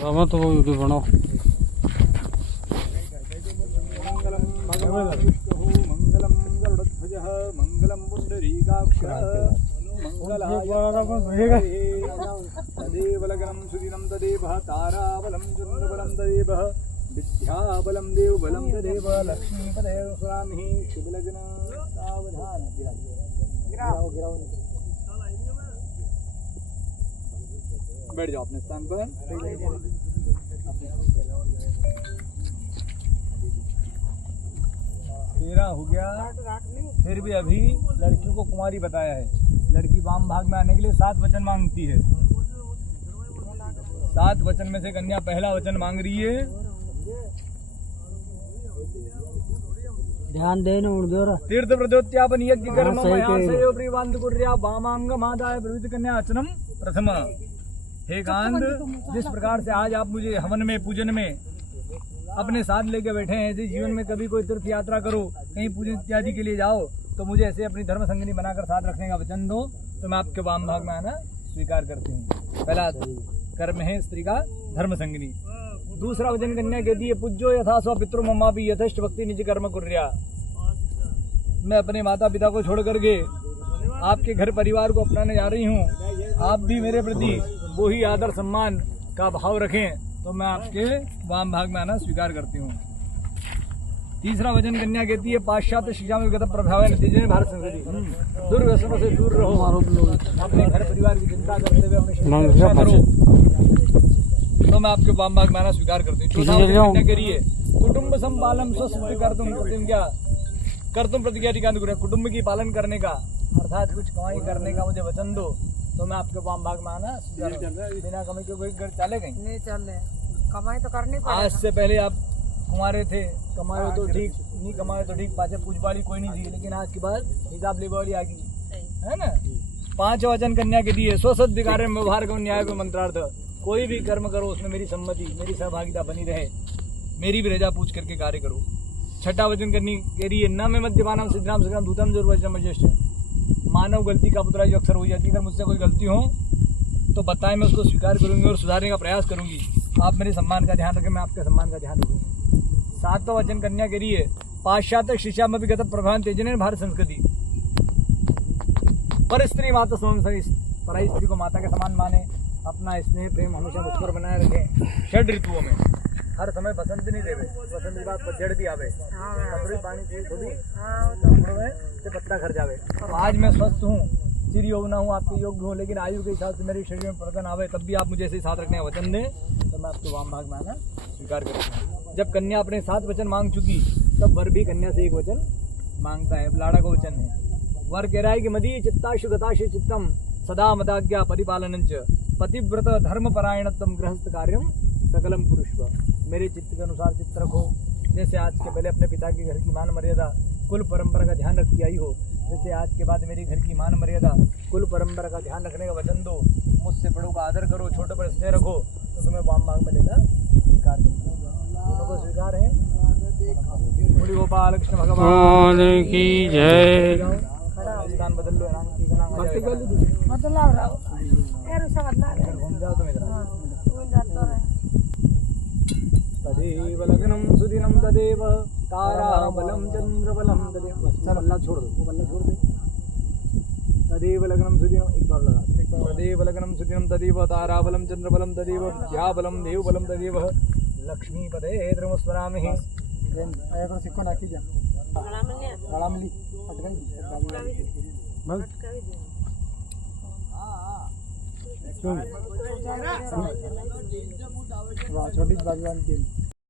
हमें तो वीडियो बनाओ। मंगलम भगवान विष्णु मंगलम गरुड़ध्वजः मंगलम पुंडरीकाक्षः मंगलाय तदेव लग्नं सुदिनं तदेव ताराबलं चन्द्रबलं तदेव विद्याबलं देवबलं तदेव लक्ष्मीपदे स्वामी शुभलग्न सावधान। गिराओ बैठ जाओ अपने स्थान पर। तेरा हो गया। फिर भी अभी लड़की को कुमारी बताया है। लड़की वाम भाग में आने के लिए 7 वचन मांगती है। 7 वचन में से कन्या पहला वचन मांग रही है। ध्यान देना तीर्थ प्रदोत्यापन यज्ञ कर्म मयासयो प्रियवांत कुर्या वामांग मादाय प्रवृत्त कन्या अचनम प्रथम। हे कांद, जिस प्रकार से आज आप मुझे हवन में पूजन में अपने साथ लेके बैठे हैं, ऐसे जीवन में कभी कोई तीर्थ यात्रा करो, कहीं पूजन इत्यादि के लिए जाओ तो मुझे ऐसे अपनी धर्म संगिनी बनाकर साथ रखने का वचन दो, तो मैं आपके वाम भाग में आना स्वीकार करती हूँ। पहला कर्म है स्त्री का धर्म संगिनी। दूसरा वचन कन्या कहती है पूज्यो यथा स्व पितृ मम्मा भी यथेष्ट भक्ति निज कर्म कुर्या। मैं अपने माता पिता को छोड़ करके आपके घर परिवार को अपनाने जा रही हूँ। आप भी मेरे प्रति वो ही आदर सम्मान का भाव रखें, तो मैं आपके वाम भाग में आना स्वीकार करती हूँ। तीसरा वचन कन्या कहती है पाश्चात्य शिक्षा में विगत प्रभाव नतीजे भारत संस्कृति दुर्व्यसनों से दूर रहो, अपने घर परिवार की चिंता करते हुए अपने शिक्षा करो, तो मैं आपके वाम भाग में आना स्वीकार करती हूँ। चौथा वचन कन्या करिए कुटुंब संपालन स्वसिद्धि कर्तुम प्रतिज्ञा कुटुंब की पालन करने का अर्थात कुछ कमाई करने का मुझे वचन दो, तो मैं आपके वाम भाग में आना स्वीकार करती हूँ। बिना कमाई के कोई घर चले गई नहीं चल रहे, कमाई तो करनी पड़ेगी। आज से पहले आप कुमारे थे, कमाए तो ठीक, नहीं कमाए तो ठीक, पाचे पूछ वाली कोई नहीं थी, लेकिन आज के बाद हिसाब ले वाली आ गई है ना। 5 वचन कन्या के दिए स्वसद कार्य में व्यवहार को न्याय को मंत्रार्थ। कोई भी कर्म करो उसमें मेरी सम्मति मेरी सहभागिता बनी रहे, मेरी भी रजा पूछ करके कार्य करो। 6ठा वचन करनी कह रही है न मैं मद्यपानम सिद्धराम सिद्धराम धूतम जरूर ज्येष्ठ। मानव गलती का पुतला जो अक्सर हो जाती है, अगर मुझसे कोई गलती हो तो बताएं, मैं उसको स्वीकार करूंगी और सुधारने का प्रयास करूंगी। आप मेरे सम्मान का ध्यान रखें, मैं आपके सम्मान का ध्यान रखूंगी। 7वां वचन कन्या के लिए पाश्चात्य शिक्षा में विगत प्रभाव तेजन भारत संस्कृति पर स्त्री माता पराई स्त्री को माता के समान माने, अपना स्नेह प्रेम हमेशा मुझ पर बनाए रखें। 6 ऋतुओं में हर समय बसंत नहीं देवे, बसंत के बाद पतझड़ भी आवे, पानी से पत्ता घर जावे। तो आज मैं स्वस्थ हूँ, चिर यौवना हूँ, आपके योग्य हूँ, लेकिन आयु के हिसाब से मेरे शरीर में प्रकन आवे, तब भी आप मुझे ऐसे साथ रखने का वचन दें, तो मैं आपके वाम भाग में आना स्वीकार करता हूँ। जब कन्या अपने 7 वचन मांग चुकी, तब वर भी कन्या से 1 वचन मांगता है। लाड़ा को वचन है, वर कह रहा है कि मदी चित्ताशु गताशु चित्तम सदा मदाज्ञा परिपालन पतिव्रत धर्म परायणत्म गृहस्थ कार्यम सकलम पुरुष। मेरे चित्त के अनुसार चित्त रखो, जैसे आज के पहले अपने पिता के घर की मान मर्यादा कुल परंपरा का ध्यान रखती आई हो, जैसे आज के बाद मेरे घर की मान मर्यादा कुल परंपरा का ध्यान रखने का वचन दो। मुझसे बड़ों का आदर करो, छोटों पर स्नेह रखो, तो तुम्हें वाम भाग में लेना स्वीकार करो। दोनों को स्वीकार है। बोली गोपाल कृष्ण भगवान की जय। स्थान बदल लो, घूम जाओ तुम इधर। तदेव लग्नं सुदिनं तदेव ताराबलं चंद्रबलं तदेव। बल्ला छोड़ दो, वो बल्ला छोड़ दे। तदेव लग्नं सुदिनं, एक बार लगा, तदेव लग्नं सुदिनं तदेव ताराबलं चंद्रबलं तदेव विद्याबलं देवबलं तदेव लक्ष्मीपदे द्रमस्मरामि। आया सिक्को नाखी जा गला मिली पटकन बस छोटी बागवान के